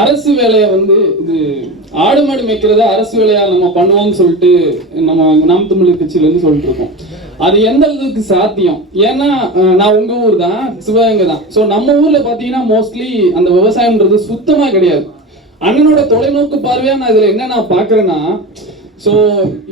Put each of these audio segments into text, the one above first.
அரசு வேலையை வந்து இது ஆடு மாடு மேய்க்கிறத அரசு வேலையா நம்ம பண்ணுவோம்னு சொல்லிட்டு நம்ம நாம் தமிழர் கட்சியில இருந்து சொல்லிட்டு இருக்கோம். அது எந்த அளவுக்கு சாத்தியம்? ஏன்னா நான் உங்க ஊர் தான் சிவகங்கை தான். ஸோ நம்ம ஊர்ல பாத்தீங்கன்னா மோஸ்ட்லி அந்த விவசாயம்ன்றது சுத்தமா கிடையாது. அண்ணனோட தொலைநோக்கு பார்வையா நான் இதுல என்ன நான் பாக்குறேன்னா ஸோ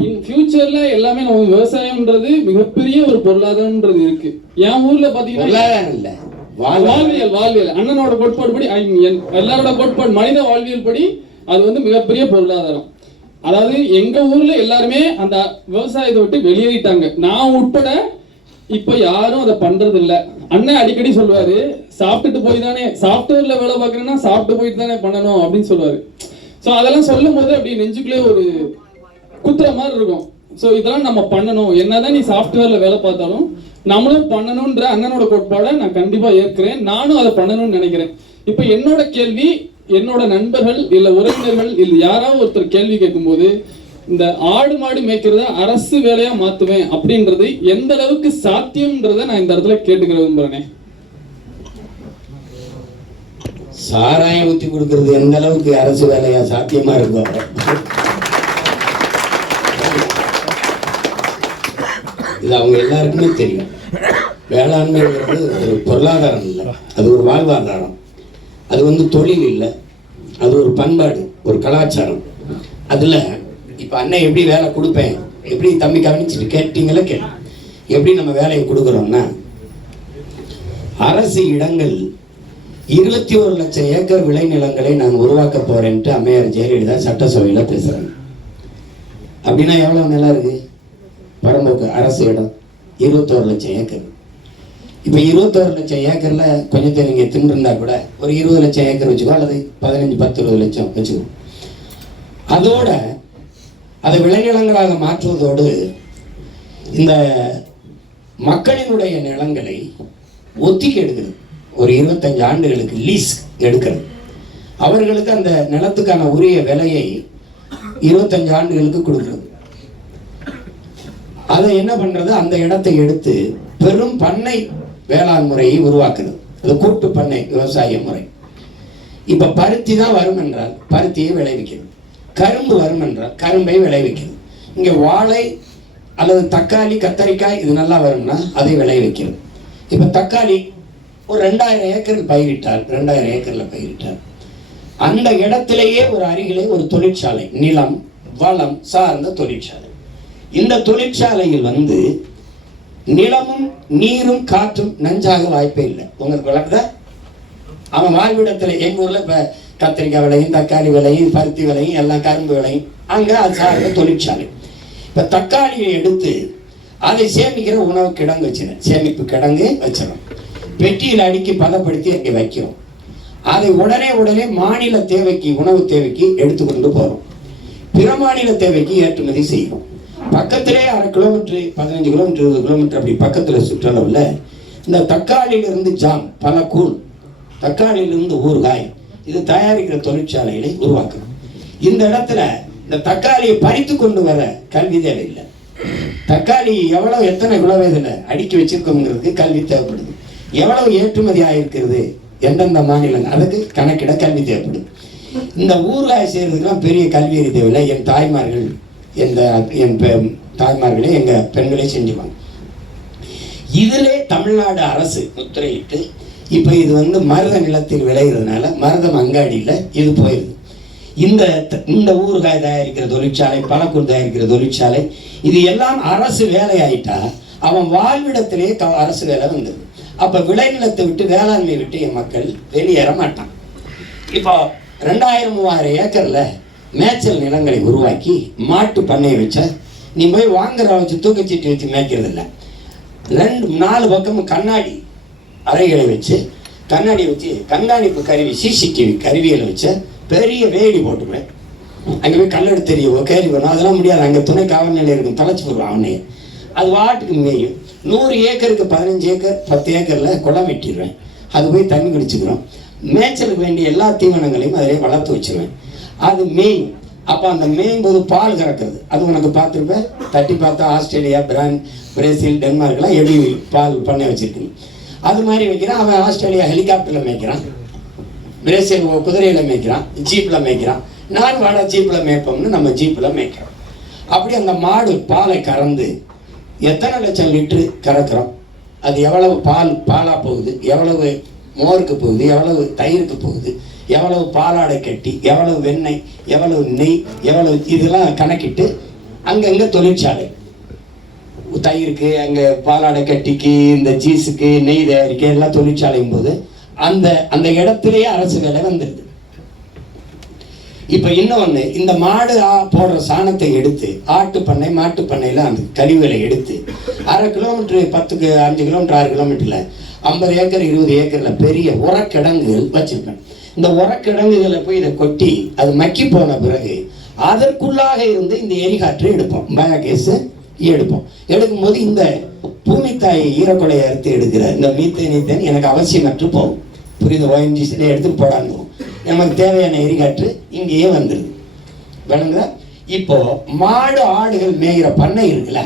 இன் ஃபியூச்சர்ல எல்லாமே நம்ம விவசாயம்ன்றது மிகப்பெரிய ஒரு பொருளாதாரம்ன்றது இருக்கு. என் ஊர்ல பாத்தீங்கன்னா இல்லை. வாழ்வியல். வாழ்வியல் அண்ணனோட கோட்பாடு படி என்- எல்லாரோட கோட்பாடு மனித வாழ்வியல் படி அது வந்து மிகப்பெரிய பொருளாதாரம். அதாவது எங்க ஊர்ல எல்லாருமே அந்த விவசாயத்தை விட்டு வெளியேறிட்டாங்க. நான் உட்பட இப்ப யாரும் அதை பண்றது இல்ல அண்ணன் அடிக்கடி சொல்லுவாரு சாப்பிட்டுட்டு போய் தானே சாஃப்ட்வேர்ல வேலை பாக்குறேன்னா சாப்பிட்டு போயிட்டு தானே பண்ணணும் அப்படின்னு சொல்லுவாரு. சோ அதெல்லாம் சொல்லும் போது அப்படி நெஞ்சுக்குள்ளே ஒரு குத்துற மாதிரி இருக்கும். ஸோ இதெல்லாம் நம்ம பண்ணணும். என்னதான் நீ சாஃப்ட்வேர்ல வேலை பார்த்தாலும் நம்மளும் பண்ணணுன்ற அண்ணனோட கோட்பாடை நான் கண்டிப்பா ஏற்கிறேன். நானும் அதை பண்ணணும்னு நினைக்கிறேன். இப்போ என்னோட கேள்வி என்னோட நண்பர்கள் இல்ல உறவினர்கள் இல்ல யாராவது ஒருத்தர் கேள்வி கேட்கும்போது இந்த ஆடு மாடு மேய்க்கிறத அரசு வேலையா மாத்துவேன் அப்படின்றது எந்த அளவுக்கு சாத்தியம்ன்றதை நான் இந்த இடத்துல கேட்டுக்கிற விரும்புறேனே. சாராயம் ஊத்தி கொடுக்கறது எந்த அளவுக்கு அரசு வேலையா சாத்தியமா இருக்கும்? இது அவங்க எல்லாருக்குமே தெரியும். வேளாண்மைங்கிறது ஒரு பொருளாதாரம் இல்லை. அது ஒரு வாழ்வாதாரம். அது வந்து தொழில் இல்லை. அது ஒரு பண்பாடு ஒரு கலாச்சாரம். அதில் இப்போ அண்ணன் எப்படி வேலை கொடுப்பேன்? எப்படி தம்பி கவனிச்சுட்டு கேட்டீங்களே கே எப்படி நம்ம வேலையை கொடுக்குறோம்னா அரசு இடங்கள் இருபத்தி ஒரு லட்சம் ஏக்கர் விளைநிலங்களை நான் உருவாக்க போறேன்ட்டு அம்மையார் ஜெயலலிதா சட்டசபையில் பேசுகிறாங்க அப்படின்னா எவ்வளோ நிலம் இருக்குது பரம்போக்கு அரசு இடம் இருபத்தோரு லட்சம் ஏக்கர். இப்போ இருபத்தோரு லட்சம் ஏக்கர்ல கொஞ்சத்தை நீங்க தின்றுருந்தா கூட ஒரு இருபது லட்சம் ஏக்கர் வச்சுக்கோ அல்லது பதினஞ்சு பத்து இருபது லட்சம் வச்சுக்கோ. அதோட அதை விளைநிலங்களாக மாற்றுவதோடு இந்த மக்களினுடைய நிலங்களை ஒத்திக்கு எடுக்கிறது. ஒரு இருபத்தஞ்சு ஆண்டுகளுக்கு லீஸ் எடுக்கிறது. அவர்களுக்கு அந்த நிலத்துக்கான உரிய விலையை இருபத்தஞ்சு ஆண்டுகளுக்கு கொடுக்குறது. அதை என்ன பண்றது? அந்த இடத்தை எடுத்து பெரும் பண்ணை வேளாண் முறையை உருவாக்குது. அது கூட்டு பண்ணை விவசாய முறை. இப்ப பருத்தி தான் வரும் என்றால் பருத்தியை விளைவிக்கிறது. கரும்பு வரும் என்றால் கரும்பை விளைவிக்கிறது. இங்க வாழை அல்லது தக்காளி கத்தரிக்காய் இது நல்லா வரும்னா அதை விளைவிக்கிறது. இப்ப தக்காளி ஒரு ரெண்டாயிரம் ஏக்கர் பயிரிட்டார் ரெண்டாயிரம் ஏக்கர்ல பயிரிட்டார் அந்த இடத்திலேயே ஒரு அருகிலே ஒரு தொழிற்சாலை நிலம் வளம் சார்ந்த தொழிற்சாலை. இந்த தொழிற்சாலையில் வந்து நிலமும் நீரும் காற்றும் நஞ்சாக வாய்ப்பே இல்லை. உங்களுக்கு விளக்குதா அவன் வாழ்விடத்துல எங்கள் ஊரில் இப்போ கத்திரிக்காய் விலையும் தக்காளி விலையும் பருத்தி விலையும் எல்லாம் கரும்பு விலையும் அங்கே அது சார்ந்த தொழிற்சாலை. இப்போ தக்காளியை எடுத்து அதை சேமிக்கிற உணவு கிடங்கு வச்சிடும் சேமிப்பு கிடங்கு வச்சிடும் பெட்டியில் அடுக்கி பதப்படுத்தி அங்கே வைக்கிறோம். அதை உடனே உடனே மாநில தேவைக்கு உணவு தேவைக்கு எடுத்துக்கொண்டு போகிறோம் பிற மாநில தேவைக்கு ஏற்றுமதி செய்யும் பக்கத்திலே அரை கிலோமீட்டர் பதினஞ்சு கிலோமீட்டர் இருபது கிலோமீட்டர் அப்படி பக்கத்தில் சுற்றளவில் இந்த தக்காளியிலிருந்து ஜாம் பல கூழ் தக்காளியிலிருந்து ஊறுகாய் இது தயாரிக்கிற தொழிற்சாலைகளை உருவாக்குது. இந்த இடத்துல இந்த தக்காளியை பறித்து கொண்டு வர கல்வி தேவை இல்லை. தக்காளி எவ்வளவு எத்தனை கிலோவேதில் அடுக்கி வச்சிருக்கோங்கிறதுக்கு கல்வி தேவைப்படுது. எவ்வளவு ஏற்றுமதி ஆகிருக்கிறது எந்தெந்த மாநிலங்கள் அதுக்கு கணக்கிட கல்வி தேவைப்படுது. இந்த ஊறுகாய் செய்கிறதுக்கெல்லாம் பெரிய கல்வி தேவையில்லை. என் தாய்மார்கள் எந்த என் பெ- தாய்மார்களே எங்கள் பெண்களே செஞ்சுவாங்க இதிலே தமிழ்நாடு அரசு முத்திரையிட்டு இப்போ இது வந்து மருத நிலத்தில் விளையிறதுனால மருதம் அங்காடியில் இது போயிடுது இந்த த- இந்த ஊறுகாய் தயாரிக்கிற தொழிற்சாலை பழக்கூழ் தயாரிக்கிற தொழிற்சாலை இது எல்லாம் அரசு வேலையாயிட்டா அவன் வாழ்விடத்திலே க- அரசு வேலை வந்தது. அப்போ விளைநிலத்தை விட்டு வேளாண்மை விட்டு என் மக்கள் வெளியேற மாட்டான். இப்போ ரெண்டாயிரம் மூவாயிரம் ஏக்கரில் மேய்ச்சல் நிலங்களை உருவாக்கி மாட்டு பண்ணையை வச்ச நீ போய் வாங்குற வச்சு தூக்கச்சீட்டு வச்சு மேய்க்கிறது இல்லை. ரெண்டு நாலு பக்கமும் கண்ணாடி அறைகளை வச்சு கண்ணாடி வச்சு கண்காணிப்பு கருவி சிசிடிவி கருவிகளை வச்சு பெரிய வேலி போட்டுருவேன் அங்கே போய் கல்லெடு தெரியும் கேரி வரும் அதெல்லாம் முடியாது. அங்கே துணை காவல் நிலையம் இருக்கும் தொலைச்சி போடுவான் அவனையே அது வாட்டுக்கு மேயும். நூறு ஏக்கருக்கு பதினஞ்சு ஏக்கர் பத்து ஏக்கரில் குளம் வெட்டிடுவேன். அது போய் தண்ணி குடிச்சுக்கிறோம். மேய்ச்சலுக்கு வேண்டிய எல்லா தீவனங்களையும் அதிலே வளர்த்து வச்சுருவேன். அது மேயும் அப்போ அந்த மேயும் போது பால் கறக்கிறது. அது உனக்கு பார்த்துருப்பேன் தட்டி பார்த்தா ஆஸ்திரேலியா பிரான் பிரேசில் டென்மார்க்லாம் எப்படி பால் பண்ண வச்சிருக்கு? அது மாதிரி வைக்கிறான். அவன் ஆஸ்திரேலியா ஹெலிகாப்டரில் மேய்க்கிறான். பிரேசில் குதிரையில மேய்க்கிறான். ஜீப்ல மேய்க்கிறான். நான் வாடா ஜீப்ல மேய்ப்போம்னு நம்ம ஜீப்ல மேய்க்கிறோம். அப்படி அந்த மாடு பாலை கறந்து எத்தனை லட்சம் லிட்டரு கறக்கிறோம்? அது எவ்வளவு பால் பாலாக போகுது? எவ்வளவு மோருக்கு போகுது? எவ்வளவு தயிருக்கு போகுது? எவ்வளவு பாலாடை கட்டி எவ்வளவு வெண்ணெய் எவ்வளவு நெய் எவ்வளவு இதெல்லாம் கணக்கிட்டு அங்கங்கே தொழிற்சாலை. தயிருக்கு அங்கே பாலாடை கட்டிக்கு இந்த ஜீஸுக்கு நெய் தயாரிக்க எல்லாம் தொழிற்சாலையும் போது அந்த அந்த இடத்துலயே அரசு வேலை வந்துடுது இப்போ இன்னொன்று இந்த மாடு ஆ- போடுற சாணத்தை எடுத்து ஆட்டு பண்ணை மாட்டு பண்ணையில் அந்த கழிவுகளை எடுத்து அரை கிலோமீட்டர் பத்துக்கு அஞ்சு கிலோமீட்டர் ஆறு கிலோமீட்டரில் ஐம்பது ஏக்கர் இருபது ஏக்கரில் பெரிய உரக்கிடங்கு வச்சுருப்பேன் இந்த உரக்கிடங்குகளை போய் இதை கொட்டி அது மக்கி போன பிறகு அதற்குள்ளாக இருந்து இந்த எரிகாற்றை எடுப்போம். பயோகேஸை எடுப்போம். எடுக்கும்போது இந்த பூமித்தாயை ஈரக்கொலையை அறுத்து எடுக்கிற இந்த மீத்தேன் ஈத்தேன் எனக்கு அவசியமற்று போகும் புரியுது? ஓஎன்ஜிசியில் எடுத்து போடான்னு நமக்கு தேவையான எரிகாற்று இங்கேயே வந்துடுது விளங்குதா? இப்போ மாடு ஆடுகள் மேய்கிற பண்ணை இருக்குல்ல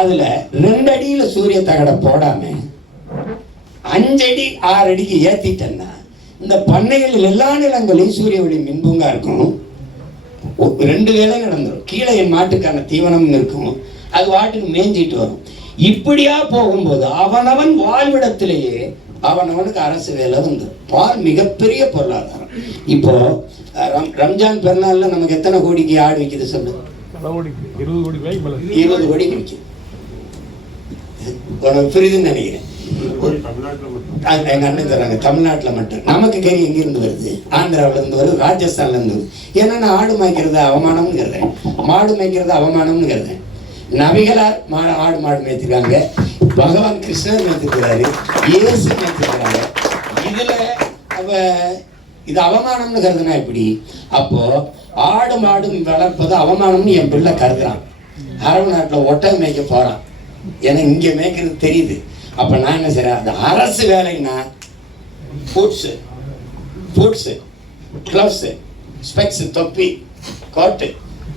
அதுல ரெண்டு அடியில் சூரிய தகடை போடாம அஞ்சடி ஆறு அடிக்கு ஏத்திட்டேன்னா இந்த பண்ணைகள் எல்லா நிலங்களையும் சூரிய ஒளி மின்பூங்கா இருக்கும். ரெண்டு வேலை நடந்துடும் கீழே என் மாட்டுக்கான தீவனம் இருக்கும். அது வாட்டுக்கு மேய்ஞ்சிட்டு வரும். இப்படியா போகும்போது அவனவன் வாழ்விடத்திலேயே அவனவனுக்கு அரசு வேலை வந்துடும் பால் மிகப்பெரிய பொருளாதாரம். இப்போ ரம்- ரம்ஜான் பெருநாள்ல நமக்கு எத்தனை கோடிக்கு ஆடு விற்கிது சொல்லு? இருபது கோடி இருபது கோடிக்கு விற்கிது உனக்கு புரியுதுன்னு நினைக்கிறேன். தமிழ்நாட்டில் எங்க அண்ணன் தராங்க தமிழ்நாட்டில் மட்டும். நமக்கு கறி எங்கிருந்து வருது? ஆந்திராவிலேருந்து வருது ராஜஸ்தான்ல இருந்து வருது. ஏன்னா நான் ஆடு மேய்க்கிறது அவமானம்ங்கிறேன் மாடு மேய்க்கிறது அவமானம்ங்கிறேன் நபிகளார் மா ஆடு மாடு மேய்த்திருக்காங்க. பகவான் கிருஷ்ணர் மேய்த்திருக்கிறாரு இயேசு மேய்த்திருக்கிறாங்க. இதுல அவ இது அவமானம்னு கருதுனா எப்படி? அப்போ ஆடு மாடு வளர்ப்பது அவமானம்னு என் பிள்ளை கருதுறான். அரபு நாட்டில் ஒட்டகம் மேய்க்க போறான். ஏன்னா இங்க மேய்க்கிறது தெரியுது. அப்ப நான் என்ன செய்கிறேன் அந்த அரசு வேலைன்னா ஃபுட்ஸு ஃபுட்ஸு க்ளவுஸு ஸ்பெக்ஸு தொப்பி கோட்டு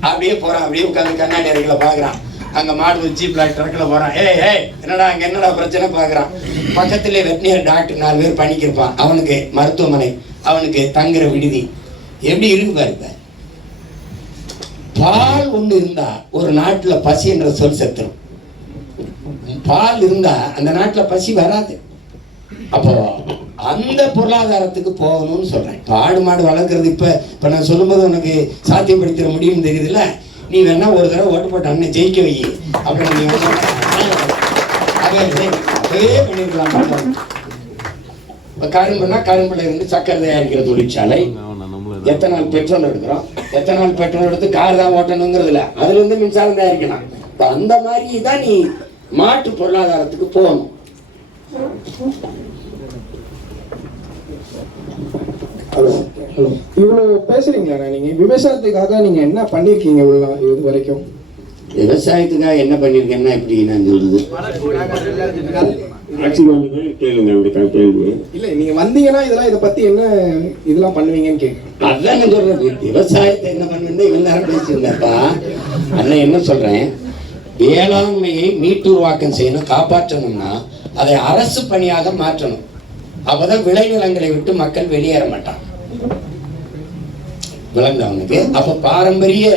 அப்படியே போறான். அப்படியே உட்காந்து கண்ணாடி அறைகளை பார்க்குறான் அங்க மாடு ஜீப்ல ட்ரக்கில் போறான். ஏய் ஏய் என்னடா அங்க என்னடா பிரச்சனை? பார்க்குறான் பக்கத்துலேயே வெட்டினியர் டாக்டர் நாலு பேர் பண்ணிக்கிருப்பான் அவனுக்கு மருத்துவமனை அவனுக்கு தங்குற விடுதி. எப்படி இருக்கு பாருங்க பால் ஒன்று இருந்தா ஒரு நாட்டுல பசி என்ற சொல் செத்துரும். பால் இருந்தா அந்த நாட்டுல பசி வராது. அப்போ அந்த பொருளாதாரத்துக்கு போகணும்னு சொல்றேன். இப்ப ஆடு மாடு வளர்க்குறது இப்ப இப்ப நான் சொல்லும்போது உனக்கு சாத்தியப்படுத்திட முடியும்னு தெரியுதுல்ல? நீ வேணா ஒரு தடவை ஓட்டு போட்ட அண்ணன் ஜெயிக்க வை. அப்புறம் நீ அதே அதே பண்ணிருக்கலாம் இப்ப கரும்புனா கரும்புல இருந்து சக்கரை தயாரிக்கிற தொழிற்சாலை. எத்தனால் பெட்ரோல் எடுக்கிறோம்? எத்தனால் பெட்ரோல் எடுத்து கார் தான் அதுல இருந்து மின்சாரம் தயாரிக்கலாம். இப்ப அந்த மாதிரி தான் நீ மாற்று பொருளாதாரத்துக்கு போகணும். Hello hello. இவ்வளோ பேசுறீங்களா நீங்க? விவசாயத்துக்காக நீங்க என்ன பண்ணிருக்கீங்க இவ்வளோ இது வரைக்கும்? விவசாயத்துக்காக என்ன பண்ணிருக்கேன்னா எப்படி நான் சொல்றது? இல்ல நீங்க வந்தீங்கன்னா இதெல்லாம் இதை பத்தி என்ன இதெல்லாம் பண்ணுவீங்கன்னு கேட்குறேன். அதான் நான் சொல்றது. விவசாயத்தை என்ன பண்ணுறது இவ்வளவு நேரம் பேசியிருந்தப்பா. அண்ணன் என்ன சொல்றேன்? வேளாண்மையை மீட்டுருவாக்கம் செய்யணும் காப்பாற்றணும்னா அதை அரசு பணியாக மாற்றணும். அப்பதான் விளைநிலங்களை விட்டு மக்கள் வெளியேற மாட்டாங்க. விளங்குதவனுக்கு அப்ப பாரம்பரிய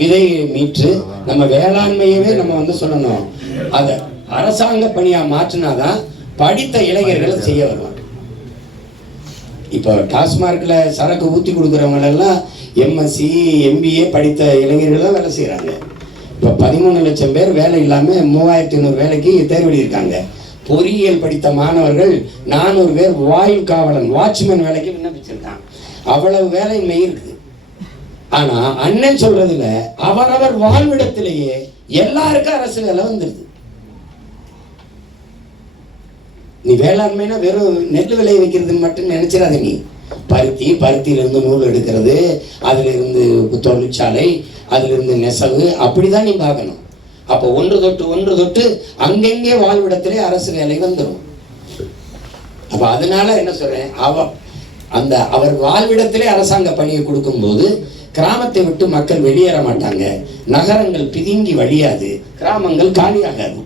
விதையை மீட்டு நம்ம வேளாண்மையவே நம்ம வந்து சொல்லணும். அதை அரசாங்க பணியா மாற்றினாதான் படித்த இளைஞர்களை செய்ய வருவாங்க. இப்போ டாஸ்மார்க்ல சரக்கு ஊற்றி கொடுக்குறவங்க எல்லாம் எம்எஸ்சி எம்பிஏ படித்த இளைஞர்கள் தான் வேலை செய்கிறாங்க இப்போ பதிமூணு லட்சம் பேர் வேலை இல்லாமல் மூவாயிரத்தி ஐநூறு வேலைக்கு தேர்வெளியிருக்காங்க பொறியியல் படித்த மாணவர்கள் நானூறு பேர் வாயில் காவலன் வாட்ச்மேன் வேலைக்கு விண்ணப்பிச்சிருக்காங்க. அவ்வளவு வேலையின்மை இருக்குது. ஆனால் அண்ணன் சொல்றதுல அவரவர் வாழ்விடத்திலேயே எல்லாருக்கும் அரசு வேலை வந்துடுது நீ வேளாண்மைனா வெறும் நெல் விளைய வைக்கிறதுன்னு மட்டும் நினைச்சிடாத நீ. பருத்தி பருத்தியிலிருந்து நூல் எடுக்கிறது அதிலிருந்து தொழிற்சாலை அதிலிருந்து இருந்து நெசவு அப்படிதான் நீ பார்க்கணும். அப்போ ஒன்று தொட்டு ஒன்று தொட்டு அங்கெங்கே வாழ்விடத்திலே அரசு வேலை வந்துடும் அப்போ அதனால என்ன சொல்கிறேன் அவ அந்த அவர் வாழ்விடத்திலே அரசாங்க பணியை கொடுக்கும்போது கிராமத்தை விட்டு மக்கள் வெளியேற மாட்டாங்க. நகரங்கள் பிதுங்கி வழியாது. கிராமங்கள் காலியாகாது.